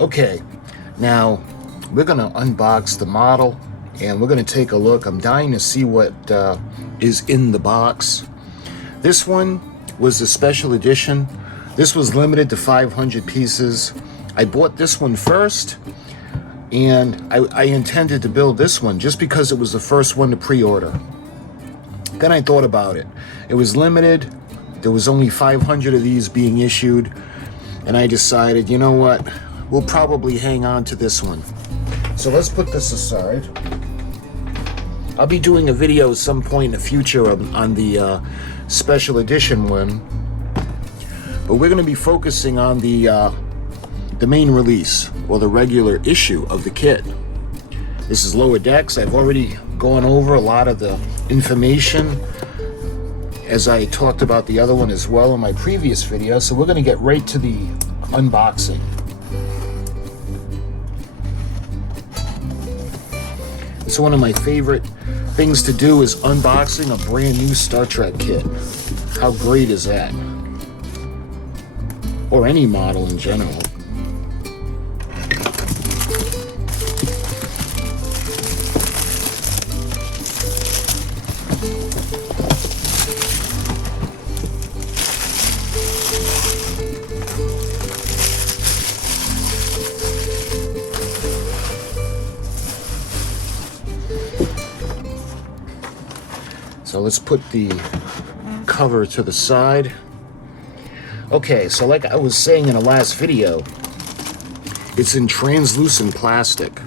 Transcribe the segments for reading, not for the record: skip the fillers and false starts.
Okay, now we're gonna unbox the model and we're gonna take a look. I'm dying to see what is in the box. This one was the special edition. This was limited to 500 pieces. I bought this one first, and I intended to build this one just because it was the first one to pre-order. Then I thought about it. It was limited. There was only 500 of these being issued, and I decided, you know what? We'll probably hang on to this one. So let's put this aside. I'll be doing a video at some point in the future on the special edition one, but we're going to be focusing on the main release, or the regular issue of the kit. This is Lower Decks. I've already gone over a lot of the information as I talked about the other one as well in my previous video, so we're going to get right to the unboxing. It's one of my favorite things to do, is unboxing a brand new Star Trek kit. How great is that? Or any model in general. So let's put the cover to the side. Okay, so like I was saying in the last video, it's in translucent plastic.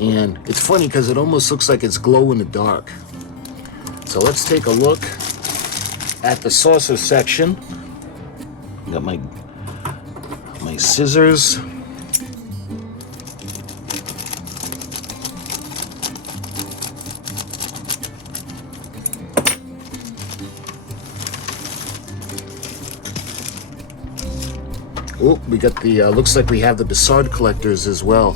And it's funny because it almost looks like it's glow in the dark. So let's take a look at the saucer section. Got my scissors. Oh, we got the, looks like we have the Decals collectors as well.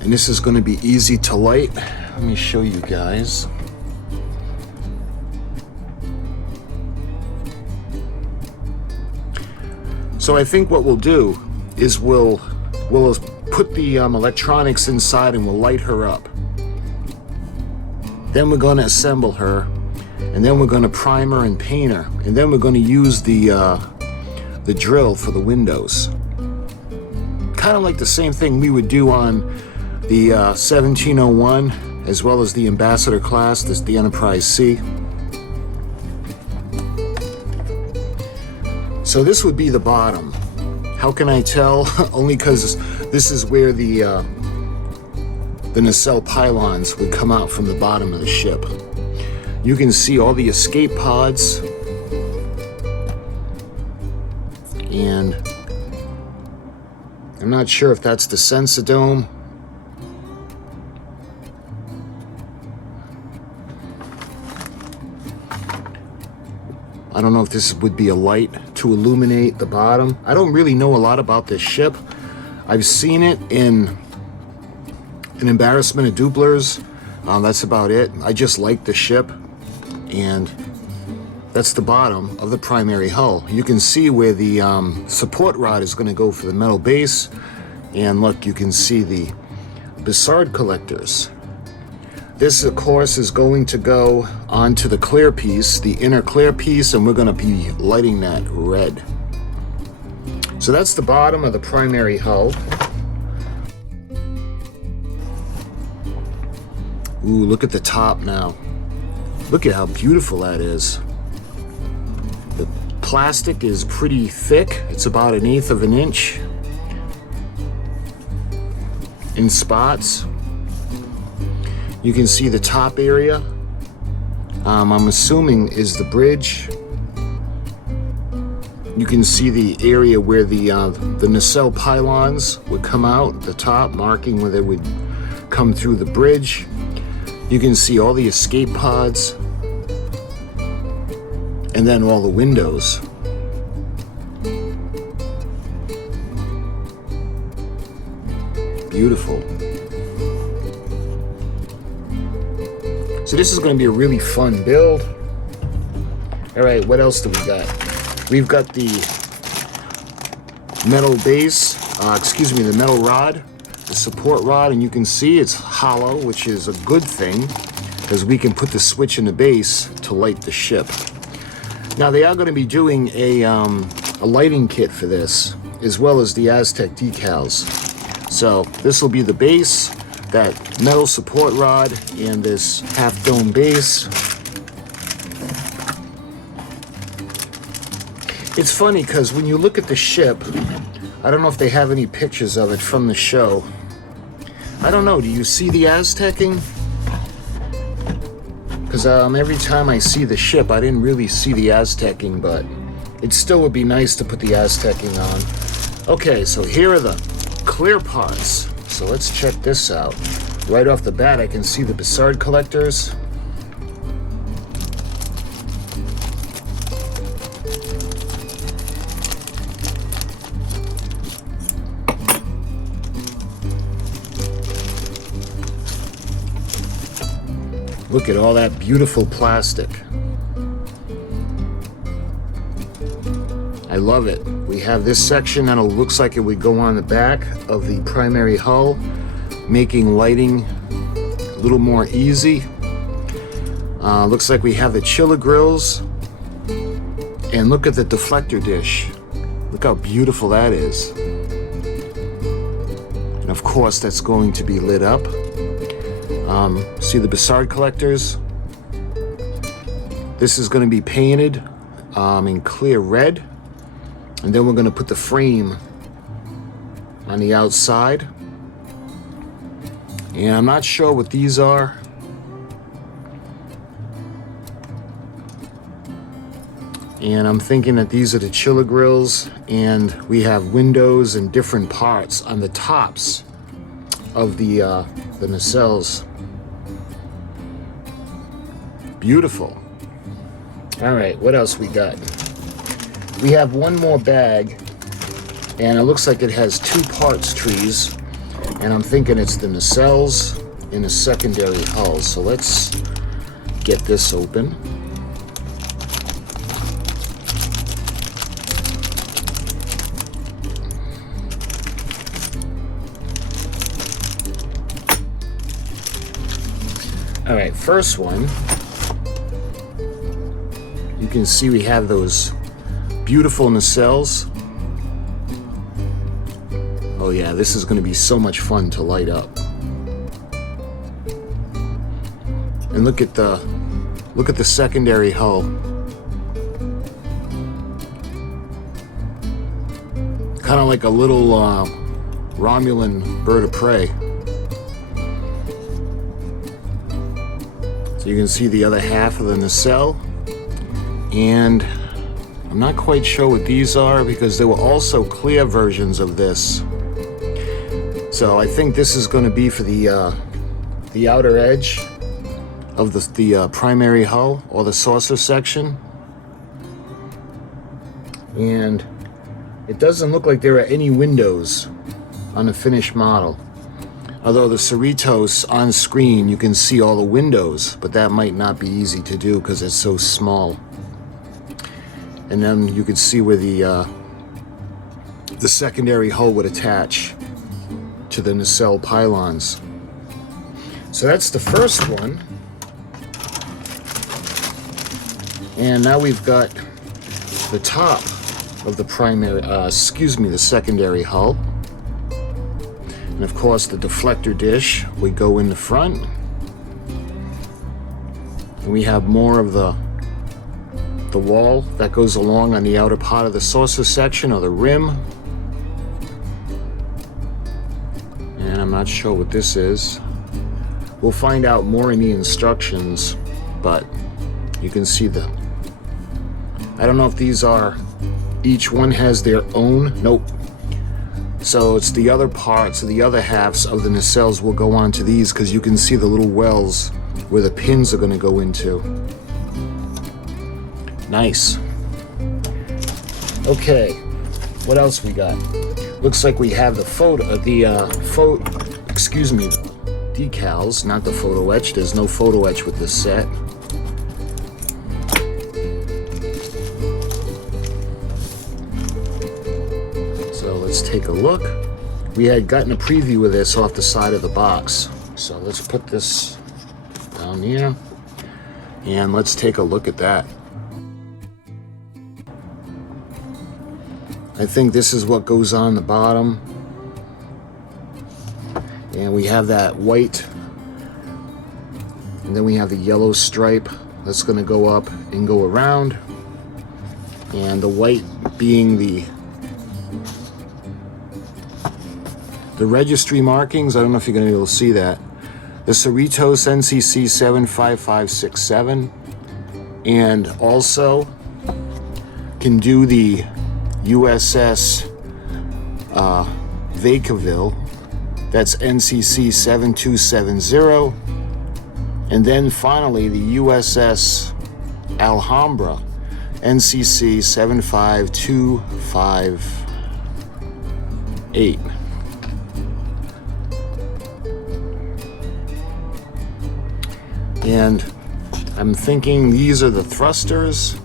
And this is going to be easy to light. Let me show you guys. So I think what we'll do is we'll put the electronics inside and we'll light her up. Then we're going to assemble her. And then we're going to primer and paint her, and then we're going to use the drill for the windows. Kind of like the same thing we would do on the 1701, as well as the Ambassador class, the Enterprise C. So this would be the bottom. How can I tell? Only because this is where the nacelle pylons would come out from the bottom of the ship. You can see all the escape pods, and I'm not sure if that's the Sensidome. I don't know if this would be a light to illuminate the bottom. I don't really know a lot about this ship. I've seen it in an Embarrassment of Dupplers. That's about it. I just like the ship. And that's the bottom of the primary hull. You can see where the support rod is going to go for the metal base. And look, you can see the Decals collectors. This, of course, is going to go onto the clear piece, the inner clear piece, and we're going to be lighting that red. So that's the bottom of the primary hull. Ooh, look at the top now. Look at how beautiful that is. The plastic is pretty thick. It's about 1/8 of an inch in spots. You can see the top area. I'm assuming is the bridge. You can see the area where the nacelle pylons would come out, the top, marking where they would come through the bridge. You can see all the escape pods, and then all the windows. Beautiful. So this is going to be a really fun build. All right, what else do we got? We've got the metal base, the metal rod, the support rod, and you can see it's hollow, which is a good thing because we can put the switch in the base to light the ship. Now they are going to be doing a lighting kit for this, as well as the Aztec decals. So this will be the base, that metal support rod, and this half dome base. It's funny because when you look at the ship, I don't know if they have any pictures of it from the show. I don't know, do you see the Aztecing? Because every time I see the ship, I didn't really see the Aztecing, but it still would be nice to put the Aztecing on. Okay, so here are the clear parts. So let's check this out. Right off the bat, I can see the Bussard collectors. Look at all that beautiful plastic. I love it. We have this section that looks like it would go on the back of the primary hull, making lighting a little more easy. Looks like we have the chiller grills. And look at the deflector dish. Look how beautiful that is. And of course, that's going to be lit up. See the Bussard collectors? This is going to be painted in clear red. And then we're going to put the frame on the outside. And I'm not sure what these are. And I'm thinking that these are the chiller grills, and we have windows and different parts on the tops of the nacelles. Beautiful. All right, what else we got? We have one more bag, and it looks like it has two parts trees, and I'm thinking it's the nacelles in the secondary hull. So let's get this open. All right, first one, you can see we have those beautiful nacelles. Oh yeah, this is going to be so much fun to light up. And look at the secondary hull. Kind of like a little Romulan bird of prey. So you can see the other half of the nacelle, and I'm not quite sure what these are because there were also clear versions of this. So I think this is going to be for the outer edge of the primary hull, or the saucer section. And it doesn't look like there are any windows on the finished model. Although the Cerritos on screen, you can see all the windows, but that might not be easy to do because it's so small. And then you can see where the secondary hull would attach to the nacelle pylons. So that's the first one. And now we've got the top of the the secondary hull. And of course the deflector dish would go in the front. And we have more of the wall that goes along on the outer part of the saucer section, or the rim. And I'm not sure what this is. We'll find out more in the instructions, but you can see I don't know if these are, each one has their own, nope. So it's the other parts, the other halves of the nacelles will go onto these, because you can see the little wells where the pins are going to go into. Nice. Okay, what else we got? Looks like we have the decals, not the photo etch. There's no photo etch with this set. let's take a look. We had gotten a preview of this off the side of the box. So let's put this down here and let's take a look at that. I think this is what goes on the bottom. And we have that white, and then we have the yellow stripe that's going to go up and go around. And the white being the registry markings. I don't know if you're going to be able to see that. The Cerritos NCC-75567, and also can do the U.S.S. Vacaville, that's NCC-7270, and then finally the U.S.S. Alhambra, NCC-75258. And I'm thinking these are the thrusters.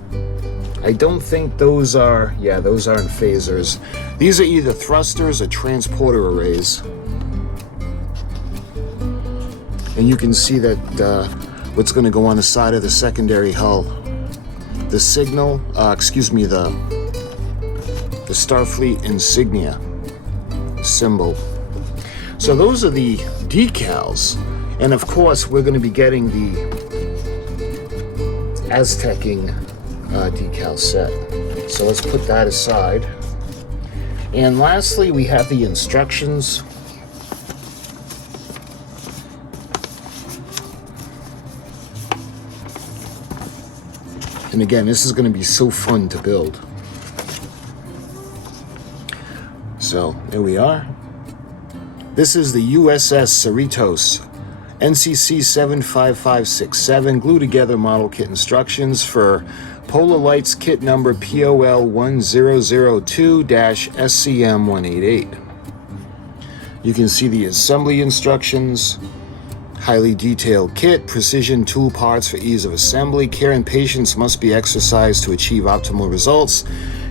I don't think those are, yeah, those aren't phasers. These are either thrusters or transporter arrays. And you can see that what's going to go on the side of the secondary hull. The signal, the Starfleet insignia symbol. So those are the decals. And of course, we're going to be getting the Aztecing decal set. So let's put that aside. And lastly, we have the instructions. And again, this is going to be so fun to build. So there we are. This is the U.S.S. Cerritos NCC-75567 glue together model kit instructions for Polar Lights kit number POL1002-SCM188. You can see the assembly instructions, highly detailed kit, precision tool parts for ease of assembly, care and patience must be exercised to achieve optimal results.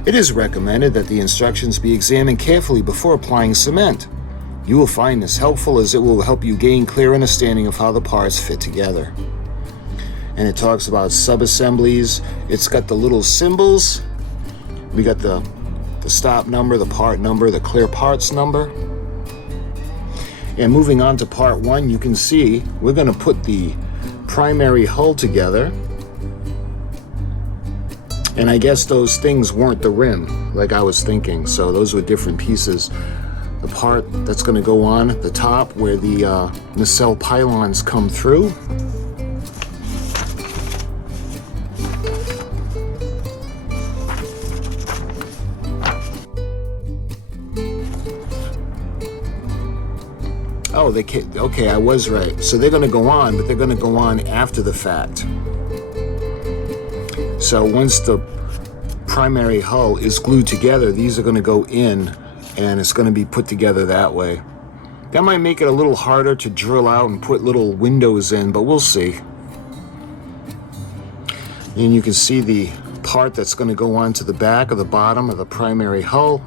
It is recommended that the instructions be examined carefully before applying cement. You will find this helpful as it will help you gain clear understanding of how the parts fit together. And it talks about sub-assemblies. It's got the little symbols. We got the stop number, the part number, the clear parts number. And moving on to part one, you can see we're going to put the primary hull together. And I guess those things weren't the rim like I was thinking. So those were different pieces. The part that's going to go on at the top where the nacelle pylons come through. Oh, they can't, okay, I was right. So they're going to go on, but they're going to go on after the fact. So once the primary hull is glued together, these are going to go in, and it's going to be put together that way. That might make it a little harder to drill out and put little windows in, but we'll see. And you can see the part that's going to go onto the back or the bottom of the primary hull.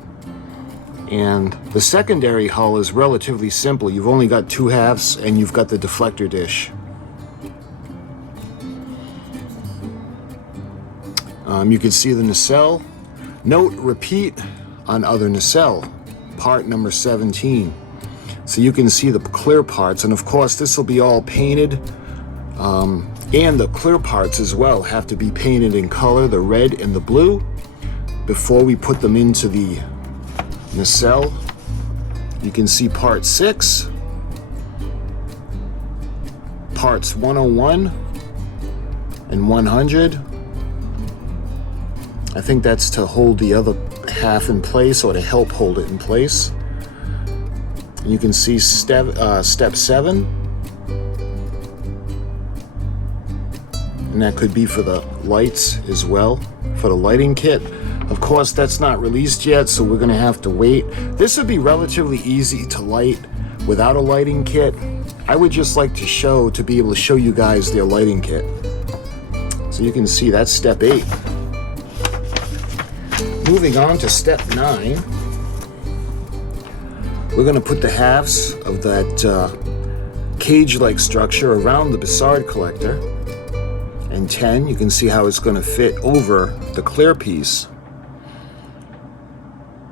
And the secondary hull is relatively simple. You've only got two halves and you've got the deflector dish. You can see the nacelle. Note, repeat on other nacelle, part number 17. So you can see the clear parts, and of course this will be all painted, and the clear parts as well have to be painted in color, the red and the blue, before we put them into the nacelle. You can see part 6, parts 101 and 100. I think that's to hold the other half in place, or to help hold it in place. You can see step 7, and that could be for the lights as well, for the lighting kit. Of course, that's not released yet, so we're going to have to wait. This would be relatively easy to light without a lighting kit. I would just like to be able to show you guys their lighting kit. So you can see that's step 8. Moving on to step 9. we're going to put the halves of that cage-like structure around the Bussard collector. And 10, you can see how it's going to fit over the clear piece.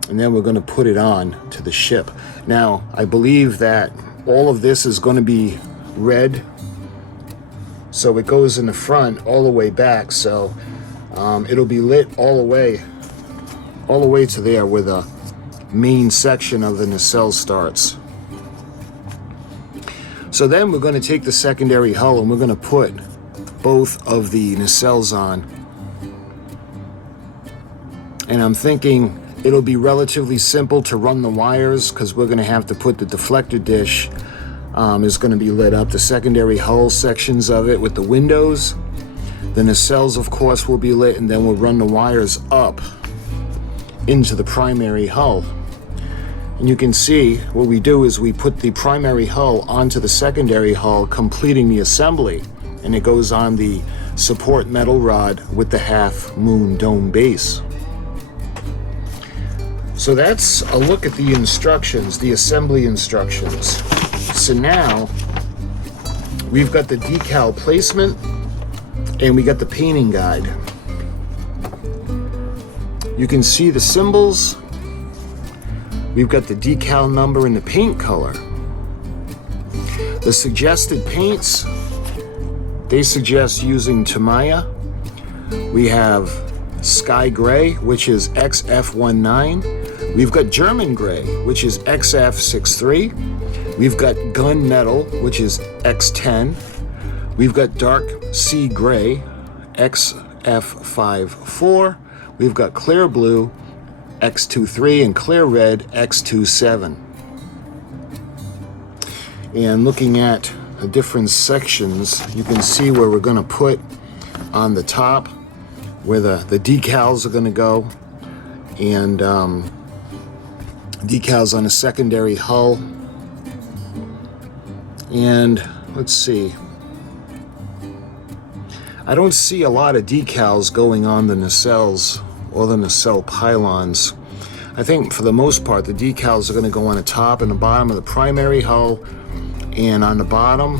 And then we're going to put it on to the ship. Now, I believe that all of this is going to be red, so it goes in the front all the way back, so it'll be lit all the way to there where the main section of the nacelle starts. So then we're going to take the secondary hull and we're going to put both of the nacelles on. And I'm thinking it'll be relatively simple to run the wires because we're going to have to put the deflector dish is going to be lit up. The secondary hull sections of it with the windows. The nacelles, of course, will be lit, and then we'll run the wires up into the primary hull. And you can see what we do is we put the primary hull onto the secondary hull, completing the assembly, and it goes on the support metal rod with the half moon dome base. So that's a look at the instructions, the assembly instructions. So now we've got the decal placement and we got the painting guide. You can see the symbols. We've got the decal number and the paint color. The suggested paints, they suggest using Tamiya. We have Sky Gray, which is XF19. We've got German Gray, which is XF63. We've got Gunmetal, which is X10. We've got Dark Sea Gray, XF54. We've got Clear Blue, X23, and Clear Red, X27. And looking at the different sections, you can see where we're going to put on the top, where the decals are going to go, and decals on a secondary hull. And let's see, I don't see a lot of decals going on the nacelles or the nacelle pylons. I think for the most part the decals are going to go on the top and the bottom of the primary hull and on the bottom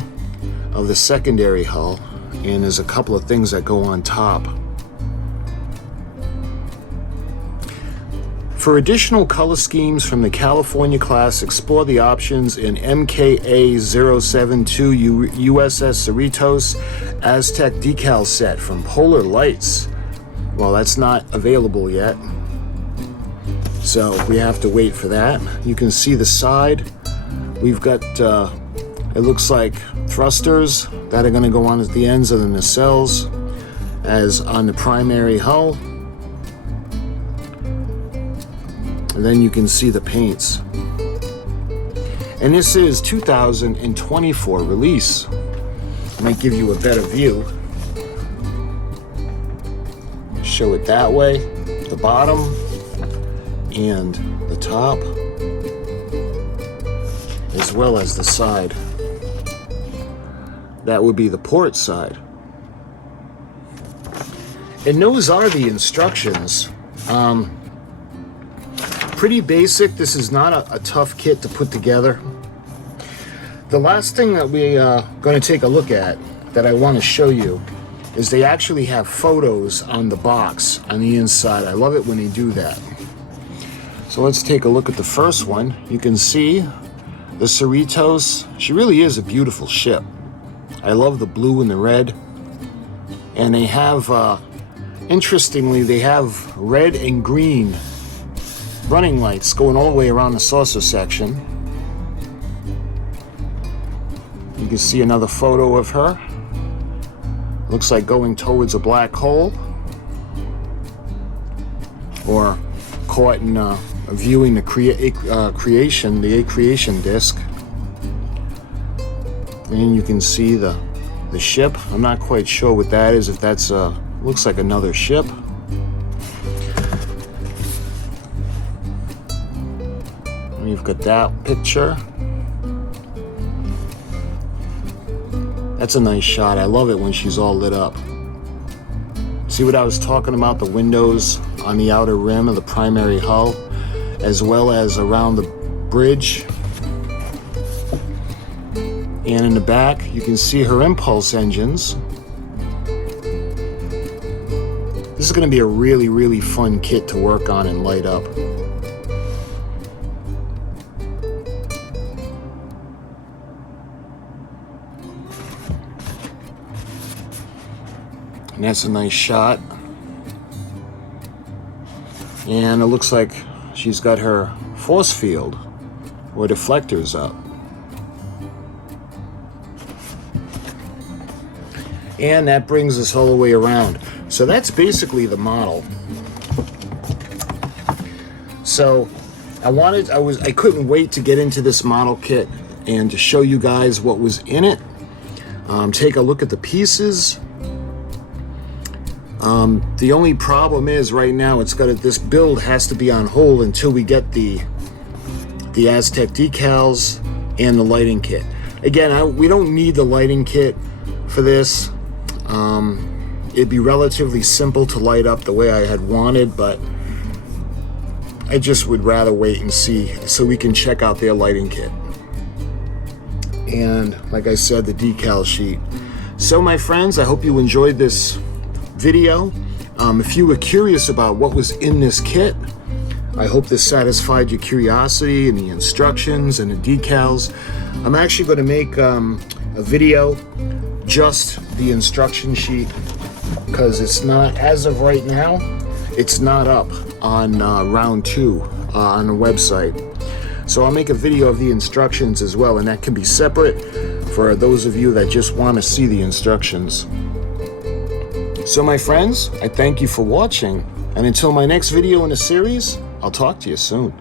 of the secondary hull, and there's a couple of things that go on top. For additional color schemes from the California class, explore the options in MKA-072 U.S.S. Cerritos Aztec decal set from Polar Lights. Well, that's not available yet, so we have to wait for that. You can see the side. We've got, it looks like thrusters that are going to go on at the ends of the nacelles as on the primary hull. And then you can see the paints. And this is 2024 release. Might give you a better view. Show it that way, the bottom and the top, as well as the side. That would be the port side. And those are the instructions. Pretty basic. This is not a tough kit to put together. The last thing that we are going to take a look at that I want to show you is they actually have photos on the box on the inside. I love it when they do that. So let's take a look at the first one. You can see the Cerritos. She really is a beautiful ship. I love the blue and the red. And they have, interestingly, they have red and green running lights going all the way around the saucer section. You can see another photo of her. Looks like going towards a black hole, or caught in viewing the creation disk. And you can see the ship. I'm not quite sure what that is. If that's looks like another ship. You've got that picture. That's a nice shot. I love it when she's all lit up. See what I was talking about? The windows on the outer rim of the primary hull, as well as around bridge. And in the back, you can see her impulse engines. This is going to be a really, really fun kit to work on and light up. And that's a nice shot. And it looks like she's got her force field or deflectors up. And that brings us all the way around. So that's basically the model. So I couldn't wait to get into this model kit and to show you guys what was in it. Take a look at the pieces. The only problem is right now this build has to be on hold until we get the Aztec decals and the lighting kit. Again, we don't need the lighting kit for this. It'd be relatively simple to light up the way I had wanted, but I just would rather wait and see so we can check out their lighting kit. And like I said, the decal sheet. So my friends, I hope you enjoyed this video. If you were curious about what was in this kit, I hope this satisfied your curiosity and the instructions and the decals. I'm actually going to make a video just the instruction sheet, because it's not, as of right now, it's not up on round 2 on the website. So I'll make a video of the instructions as well, and that can be separate for those of you that just want to see the instructions. So my friends, I thank you for watching, and until my next video in the series, I'll talk to you soon.